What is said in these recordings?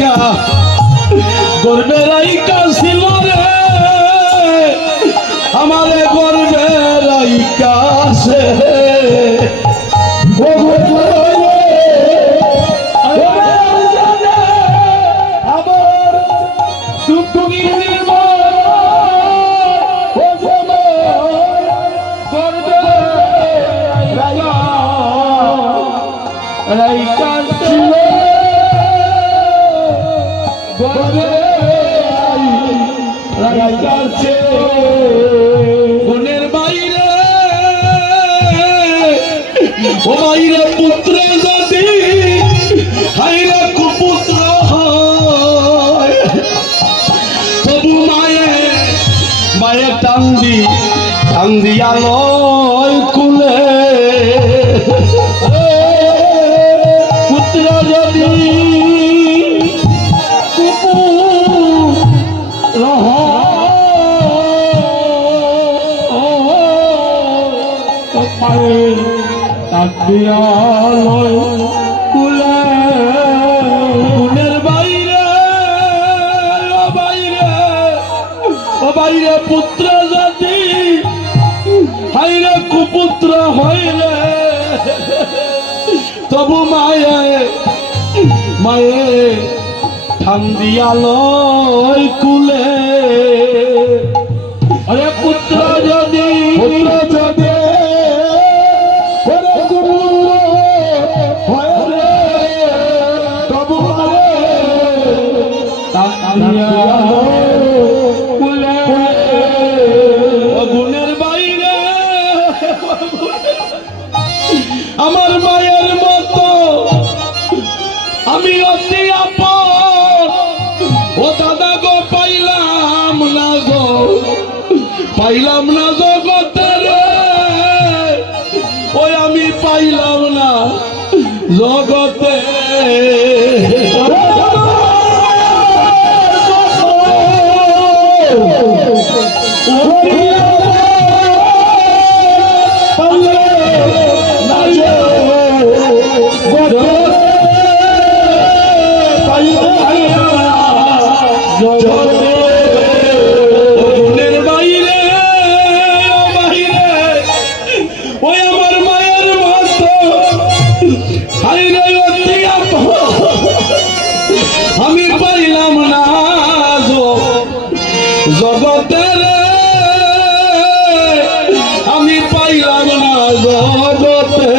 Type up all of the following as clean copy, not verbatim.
রাইকা গর্বে রাইকা ছিল রে আমারে গর্বে রাইকা সে গুণের বাইরে ও বাইরে পুত্র যদি হাইরে কুপুত্র হয় তবু মায়ে টান দিয়া লয় কুলে পুত্র যদি গুণের বাইরে ও বাইরে পুত্র যদি হাইরে কুপুত্র হইলে তবু মায়ে ঠান দিয়া লয় কুলে আরে পুত্র যদি গুণের বাইরে আমার মায়ের মতো আমি অতি আপন ও দাদা গো পাইলাম না জগতের ওই আমি পাইলাম না জগতে আমি পাইলাম না জগতের আমি পাইলাম না জগতে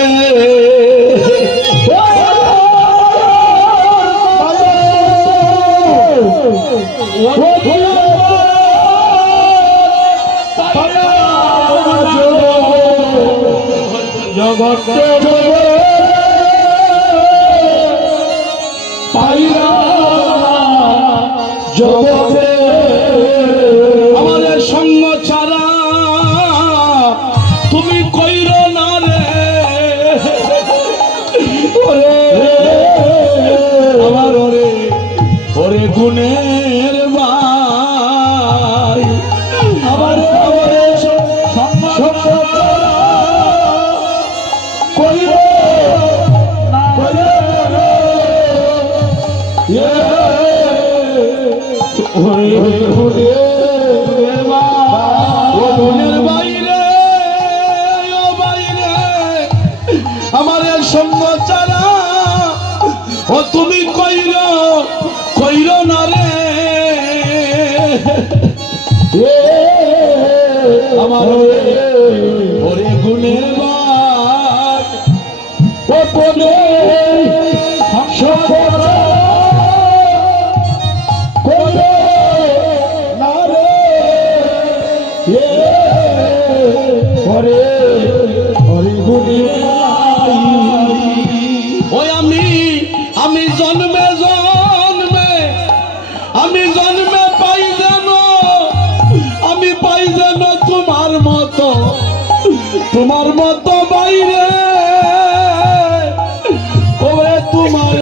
জগতে জগতে আমাদের সঙ্গ ছাড়া তুমি কইর না রে আমার ওরে গুণের ভাই আমার সঙ্গ কইর আমাদের সঙ্গ চারা ও তুমি কইর না রে আমার ওরে গুণের বাগ ও বলে আমি জন্মে পাই যেন তোমার মতো বাইরে